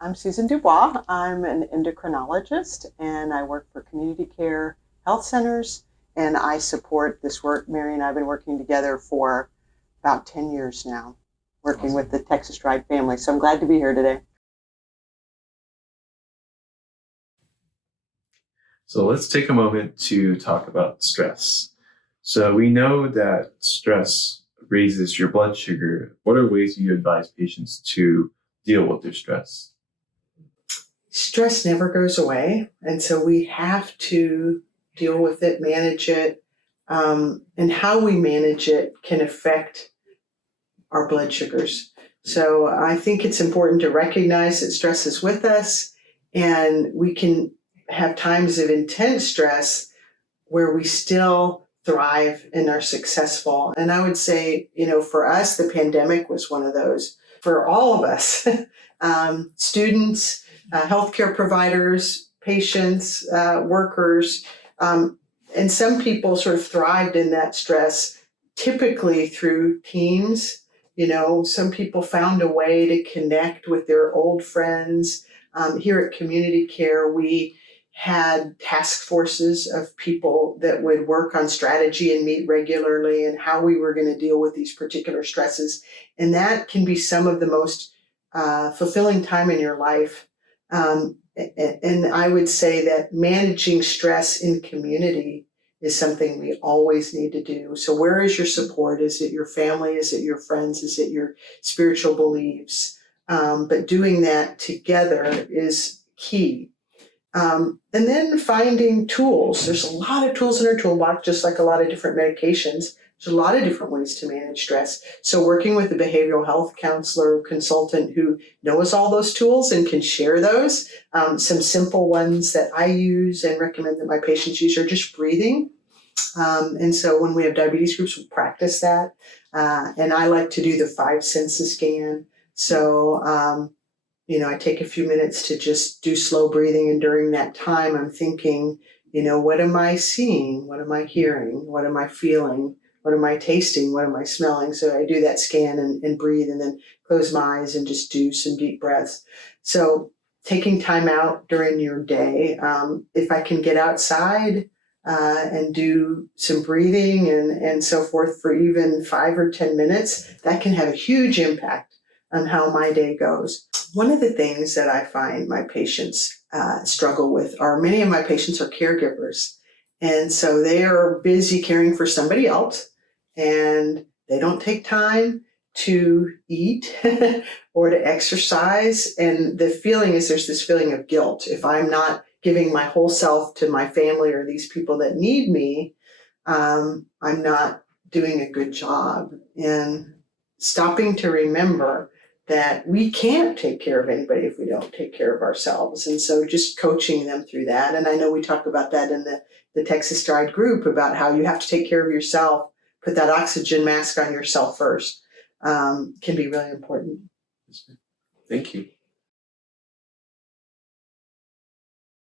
I'm Susan Dubois. I'm an endocrinologist and I work for community care health centers, and I support this work. Mary and I have been working together for about 10 years now, working with the Texas Stride family. So I'm glad to be here today. So let's take a moment to talk about stress. So we know that stress raises your blood sugar. What are ways you advise patients to deal with their stress? Stress never goes away, and so we have to deal with it, manage it, and how we manage it can affect our blood sugars. So I think it's important to recognize that stress is with us, and we can have times of intense stress where we still thrive and are successful. And I would say, for us, the pandemic was one of those. For all of us, students, healthcare providers, patients, workers, and some people sort of thrived in that stress, typically through teams. Some people found a way to connect with their old friends. Here at Community Care, we had task forces of people that would work on strategy and meet regularly and how we were going to deal with these particular stresses. And that can be some of the most fulfilling time in your life. And I would say that managing stress in community is something we always need to do. So where is your support? Is it your family? Is it your friends? Is it your spiritual beliefs? But doing that together is key. And then finding tools. There's a lot of tools in our toolbox, just like a lot of different medications. There's a lot of different ways to manage stress. So working with a behavioral health counselor, consultant who knows all those tools and can share those. Some simple ones that I use and recommend that my patients use are just breathing. And so when we have diabetes groups, we practice that. And I like to do the 5 senses scan. So, I take a few minutes to just do slow breathing. And during that time, I'm thinking, what am I seeing? What am I hearing? What am I feeling? What am I tasting? What am I smelling? So I do that scan and breathe, and then close my eyes and just do some deep breaths. So taking time out during your day, if I can get outside and do some breathing and so forth for even 5 or 10 minutes, that can have a huge impact on how my day goes. One of the things that I find my patients struggle with are many of my patients are caregivers. And so they are busy caring for somebody else, and they don't take time to eat or to exercise. And the feeling is there's this feeling of guilt. If I'm not giving my whole self to my family or these people that need me, I'm not doing a good job. And stopping to remember that we can't take care of anybody if we don't take care of ourselves. And so just coaching them through that. And I know we talk about that in the Texas Stride group about how you have to take care of yourself, put that oxygen mask on yourself first, can be really important. Thank you.